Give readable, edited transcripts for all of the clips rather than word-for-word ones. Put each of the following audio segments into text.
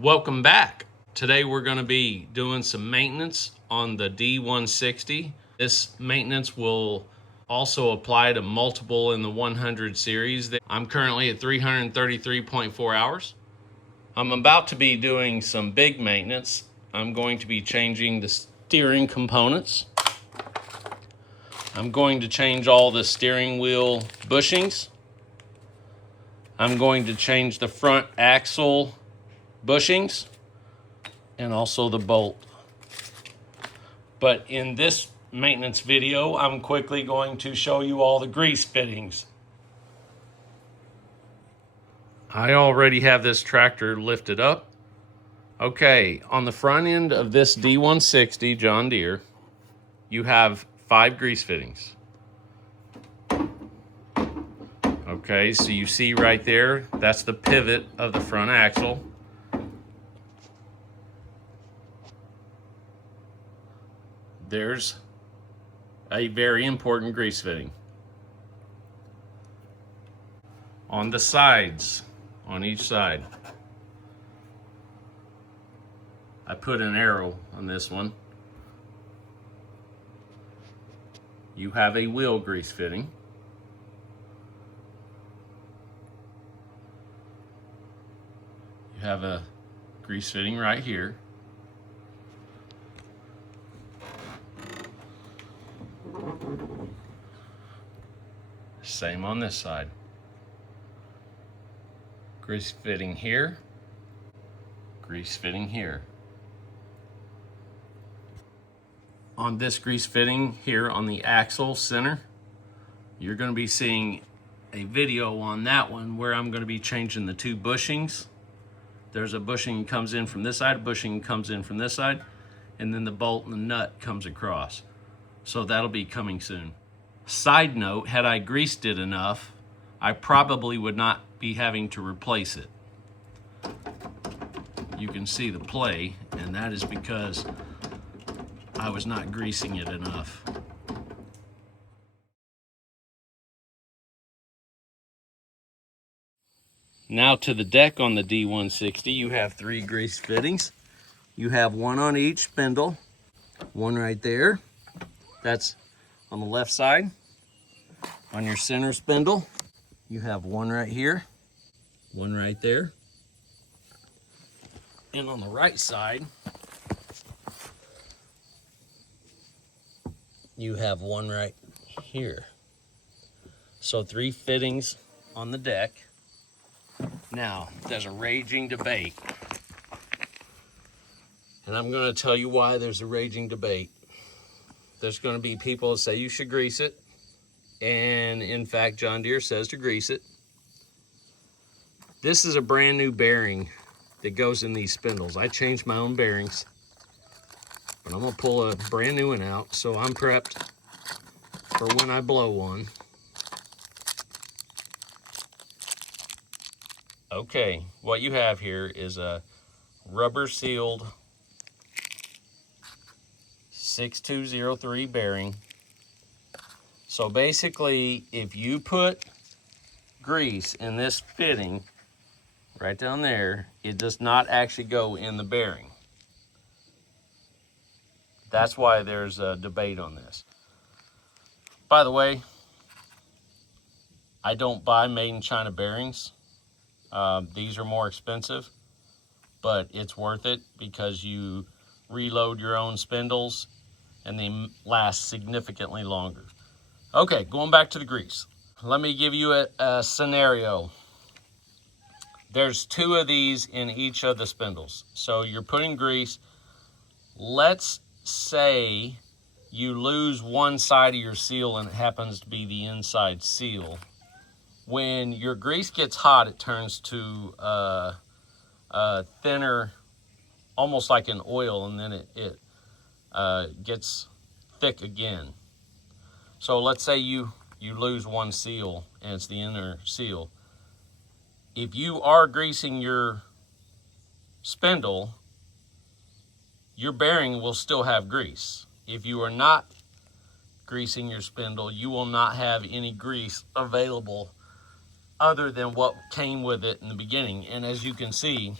Welcome back. Today we're going to be doing some maintenance on the D160. This maintenance will also apply to multiple in the 100 series. I'm currently at 333.4 hours. I'm about to be doing some big maintenance. I'm going to be changing the steering components. I'm going to change all the steering wheel bushings. I'm going to change the front axle bushings and also the bolt. But in this maintenance video, I'm quickly going to show you all the grease fittings. I already have this tractor lifted up. Okay, on the front end of this D160 John Deere, you have 5 grease fittings. Okay, so you see right there, that's the pivot of the front axle. There's a very important grease fitting. On the sides, on each side, I put an arrow on this one. You have a wheel grease fitting. You have a grease fitting right here. Same on this side. Grease fitting here. Grease fitting here. On this grease fitting here on the axle center, you're going to be seeing a video on that one where I'm going to be changing the 2 bushings. There's a bushing comes in from this side, a bushing comes in from this side, and then the bolt and the nut comes across. So that'll be coming soon. Side note, had I greased it enough, I probably would not be having to replace it. You can see the play, and that is because I was not greasing it enough. Now to the deck on the D160, you have 3 grease fittings. You have 1 on each spindle, 1 right there. That's on the left side. On your center spindle, you have 1 right here, 1 right there. And on the right side, you have 1 right here. So 3 fittings on the deck. Now, there's a raging debate. And I'm going to tell you why there's a raging debate. There's going to be people that say you should grease it. And in fact, John Deere says to grease it. This is a brand new bearing that goes in these spindles. I changed my own bearings, but I'm gonna pull a brand new one out so I'm prepped for when I blow one. Okay, what you have here is a rubber sealed 6203 bearing. So basically, if you put grease in this fitting right down there, it does not actually go in the bearing. That's why there's a debate on this. By the way, I don't buy made in China bearings. These are more expensive, but it's worth it because you reload your own spindles and they last significantly longer. Okay, going back to the grease. Let me give you a scenario. There's 2 of these in each of the spindles. So you're putting grease. Let's say you lose one side of your seal and it happens to be the inside seal. When your grease gets hot, it turns to thinner, almost like an oil, and then it gets thick again. So let's say you lose one seal and it's the inner seal. If you are greasing your spindle, your bearing will still have grease. If you are not greasing your spindle, you will not have any grease available other than what came with it in the beginning. And as you can see,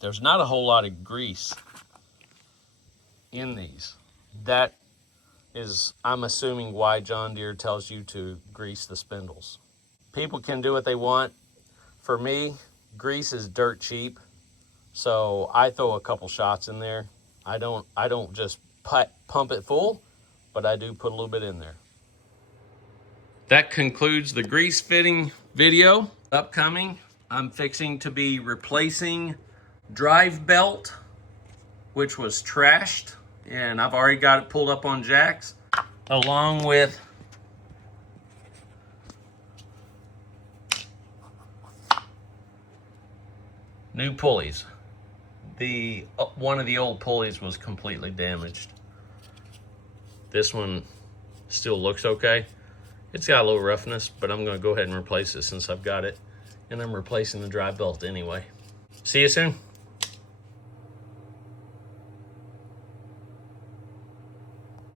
There's not a whole lot of grease in these. That is, I'm assuming, why John Deere tells you to grease the spindles. People can do what they want. For me, grease is dirt cheap, so I throw a couple shots in there. I don't just pump it full, but I do put a little bit in there. That concludes the grease fitting video. Upcoming, I'm fixing to be replacing drive belt, which was trashed, and I've already got it pulled up on jacks, along with new pulleys. One of the old pulleys was completely damaged. This one still looks okay. It's got a little roughness, but I'm gonna go ahead and replace it since I've got it. And I'm replacing the drive belt anyway. See you soon.